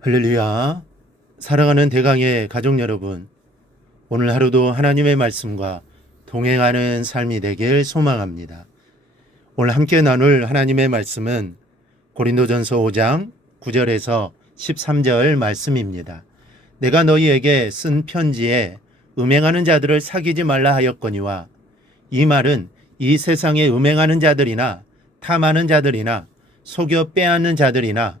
할렐루야. 사랑하는 대강의 가족 여러분. 오늘 하루도 하나님의 말씀과 동행하는 삶이 되길 소망합니다. 오늘 함께 나눌 하나님의 말씀은 고린도전서 5장 9절에서 13절 말씀입니다. 내가 너희에게 쓴 편지에 음행하는 자들을 사귀지 말라 하였거니와 이 말은 이 세상에 음행하는 자들이나 탐하는 자들이나 속여 빼앗는 자들이나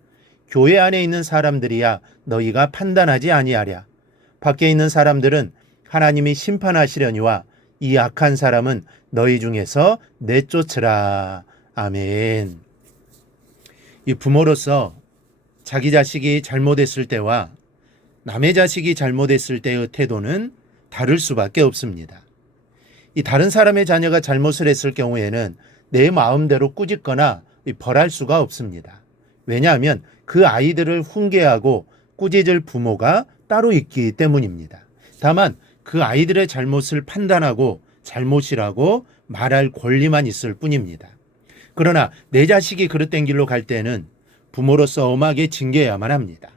교회 안에 있는 사람들이야 너희가 판단하지 아니하랴. 밖에 있는 사람들은 하나님이 심판하시려니와 이 악한 사람은 너희 중에서 내쫓으라. 아멘. 이 부모로서 자기 자식이 잘못했을 때와 남의 자식이 잘못했을 때의 태도는 다를 수밖에 없습니다. 이 다른 사람의 자녀가 잘못을 했을 경우에는 내 마음대로 꾸짖거나 벌할 수가 없습니다. 왜냐하면 그 아이들을 훈계하고 꾸짖을 부모가 따로 있기 때문입니다. 다만 그 아이들의 잘못을 판단하고 잘못이라고 말할 권리만 있을 뿐입니다. 그러나 내 자식이 그릇된 길로 갈 때는 부모로서 엄하게 징계해야만 합니다.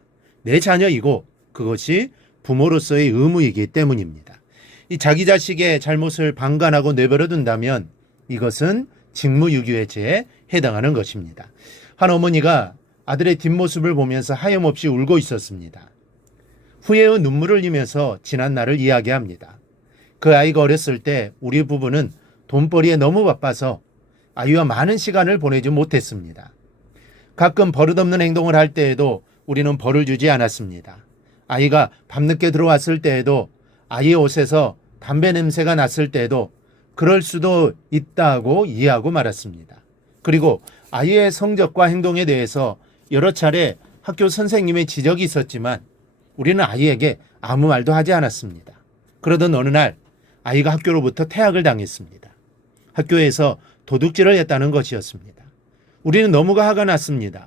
내 자녀이고 그것이 부모로서의 의무이기 때문입니다. 이 자기 자식의 잘못을 방관하고 내버려 둔다면 이것은 직무유기의 죄에 해당하는 것입니다. 한 어머니가 아들의 뒷모습을 보면서 하염없이 울고 있었습니다. 후회의 눈물을 흘리면서 지난 날을 이야기합니다. 그 아이가 어렸을 때 우리 부부는 돈벌이에 너무 바빠서 아이와 많은 시간을 보내지 못했습니다. 가끔 버릇없는 행동을 할 때에도 우리는 벌을 주지 않았습니다. 아이가 밤늦게 들어왔을 때에도 아이의 옷에서 담배 냄새가 났을 때에도 그럴 수도 있다고 이해하고 말았습니다. 그리고 아이의 성적과 행동에 대해서 여러 차례 학교 선생님의 지적이 있었지만 우리는 아이에게 아무 말도 하지 않았습니다. 그러던 어느 날 아이가 학교로부터 퇴학을 당했습니다. 학교에서 도둑질을 했다는 것이었습니다. 우리는 너무가 화가 났습니다.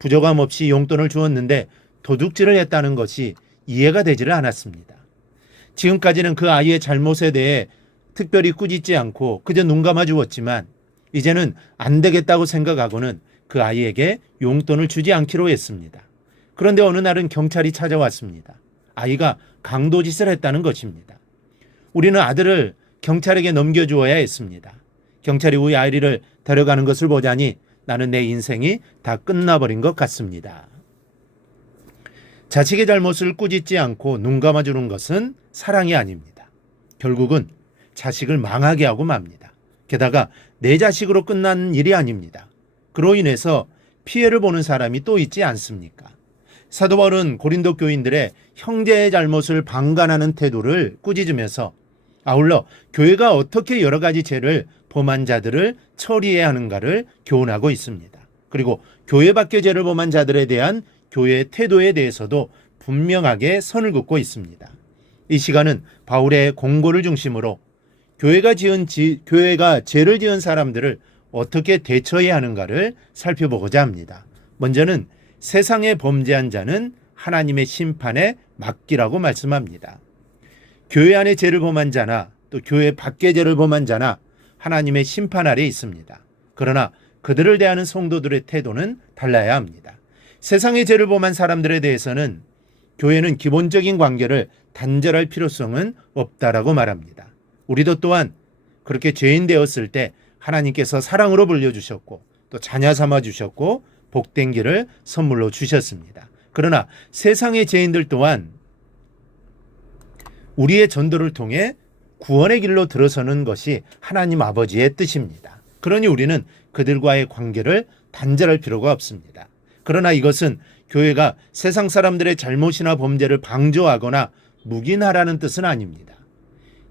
부족함 없이 용돈을 주었는데 도둑질을 했다는 것이 이해가 되지를 않았습니다. 지금까지는 그 아이의 잘못에 대해 특별히 꾸짖지 않고 그저 눈 감아 주었지만 이제는 안 되겠다고 생각하고는 그 아이에게 용돈을 주지 않기로 했습니다. 그런데 어느 날은 경찰이 찾아왔습니다. 아이가 강도짓을 했다는 것입니다. 우리는 아들을 경찰에게 넘겨주어야 했습니다. 경찰이 우리 아이를 데려가는 것을 보자니 나는 내 인생이 다 끝나버린 것 같습니다. 자식의 잘못을 꾸짖지 않고 눈 감아주는 것은 사랑이 아닙니다. 결국은 자식을 망하게 하고 맙니다. 게다가 내 자식으로 끝난 일이 아닙니다. 그로 인해서 피해를 보는 사람이 또 있지 않습니까? 사도 바울은 고린도 교인들의 형제의 잘못을 방관하는 태도를 꾸짖으면서 아울러 교회가 어떻게 여러 가지 죄를 범한 자들을 처리해야 하는가를 교훈하고 있습니다. 그리고 교회 밖의 죄를 범한 자들에 대한 교회의 태도에 대해서도 분명하게 선을 긋고 있습니다. 이 시간은 바울의 공고를 중심으로 교회가 지은 지, 교회가 죄를 지은 사람들을 어떻게 대처해야 하는가를 살펴보고자 합니다. 먼저는 세상에 범죄한 자는 하나님의 심판에 맡기라고 말씀합니다. 교회 안에 죄를 범한 자나 또 교회 밖의 죄를 범한 자나 하나님의 심판 아래 있습니다. 그러나 그들을 대하는 성도들의 태도는 달라야 합니다. 세상의 죄를 범한 사람들에 대해서는 교회는 기본적인 관계를 단절할 필요성은 없다라고 말합니다. 우리도 또한 그렇게 죄인 되었을 때 하나님께서 사랑으로 불려주셨고 또 자녀 삼아 주셨고 복된 길을 선물로 주셨습니다. 그러나 세상의 죄인들 또한 우리의 전도를 통해 구원의 길로 들어서는 것이 하나님 아버지의 뜻입니다. 그러니 우리는 그들과의 관계를 단절할 필요가 없습니다. 그러나 이것은 교회가 세상 사람들의 잘못이나 범죄를 방조하거나 묵인하라는 뜻은 아닙니다.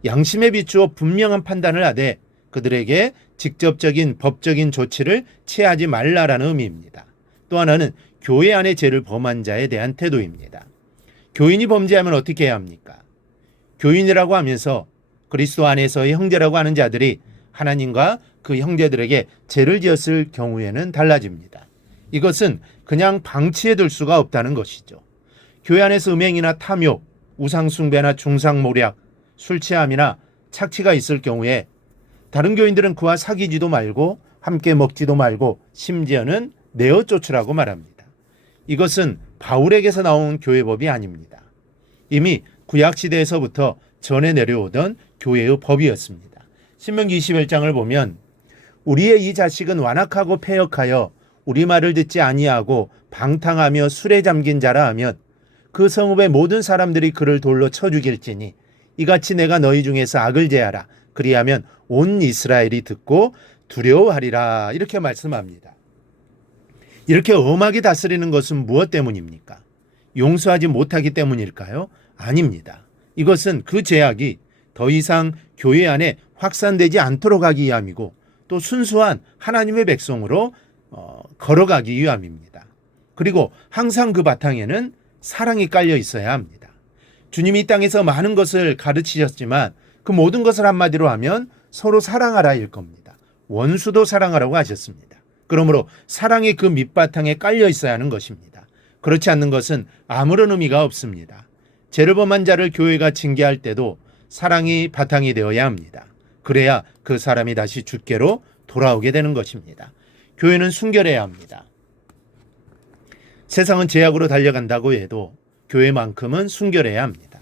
양심에 비추어 분명한 판단을 하되 그들에게 직접적인 법적인 조치를 취하지 말라라는 의미입니다. 또 하나는 교회 안의 죄를 범한 자에 대한 태도입니다. 교인이 범죄하면 어떻게 해야 합니까? 교인이라고 하면서 그리스도 안에서의 형제라고 하는 자들이 하나님과 그 형제들에게 죄를 지었을 경우에는 달라집니다. 이것은 그냥 방치해 둘 수가 없다는 것이죠. 교회 안에서 음행이나 탐욕, 우상숭배나 중상모략, 술 취함이나 착취가 있을 경우에 다른 교인들은 그와 사귀지도 말고 함께 먹지도 말고 심지어는 내어 쫓으라고 말합니다. 이것은 바울에게서 나온 교회법이 아닙니다. 이미 구약 시대에서부터 전해 내려오던 교회의 법이었습니다. 신명기 21장을 보면 우리의 이 자식은 완악하고 패역하여 우리 말을 듣지 아니하고 방탕하며 술에 잠긴 자라 하면 그 성읍의 모든 사람들이 그를 돌로 쳐 죽일지니 이같이 내가 너희 중에서 악을 제하라 그리하면 온 이스라엘이 듣고 두려워하리라 이렇게 말씀합니다. 이렇게 엄하게 다스리는 것은 무엇 때문입니까? 용서하지 못하기 때문일까요? 아닙니다. 이것은 그 제약이 더 이상 교회 안에 확산되지 않도록 하기 위함이고 또 순수한 하나님의 백성으로 어, 걸어가기 위함입니다. 그리고 항상 그 바탕에는 사랑이 깔려 있어야 합니다. 주님이 이 땅에서 많은 것을 가르치셨지만 그 모든 것을 한마디로 하면 서로 사랑하라일 겁니다. 원수도 사랑하라고 하셨습니다. 그러므로 사랑이 그 밑바탕에 깔려 있어야 하는 것입니다. 그렇지 않는 것은 아무런 의미가 없습니다. 죄를 범한 자를 교회가 징계할 때도 사랑이 바탕이 되어야 합니다. 그래야 그 사람이 다시 주께로 돌아오게 되는 것입니다. 교회는 순결해야 합니다. 세상은 제약으로 달려간다고 해도 교회만큼은 순결해야 합니다.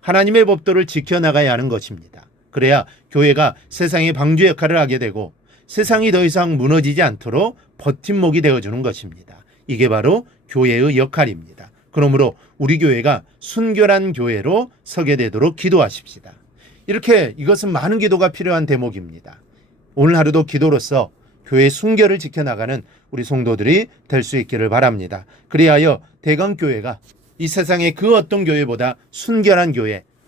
하나님의 법도를 지켜나가야 하는 것입니다. 그래야 교회가 세상의 방주 역할을 하게 되고 세상이 더 이상 무너지지 않도록 버팀목이 되어주는 것입니다. 이게 바로 교회의 역할입니다. 그러므로 우리 교회가 순결한 교회로 서게 되도록 기도하십시다. 이렇게 이것은 많은 기도가 필요한 대목입니다. 오늘 하루도 기도로서 교회 순결을 지켜나가는 우리 성도들이 될 수 있기를 바랍니다. 그리하여 대강교회가 이 세상의 그 어떤 교회보다 순결한 교회,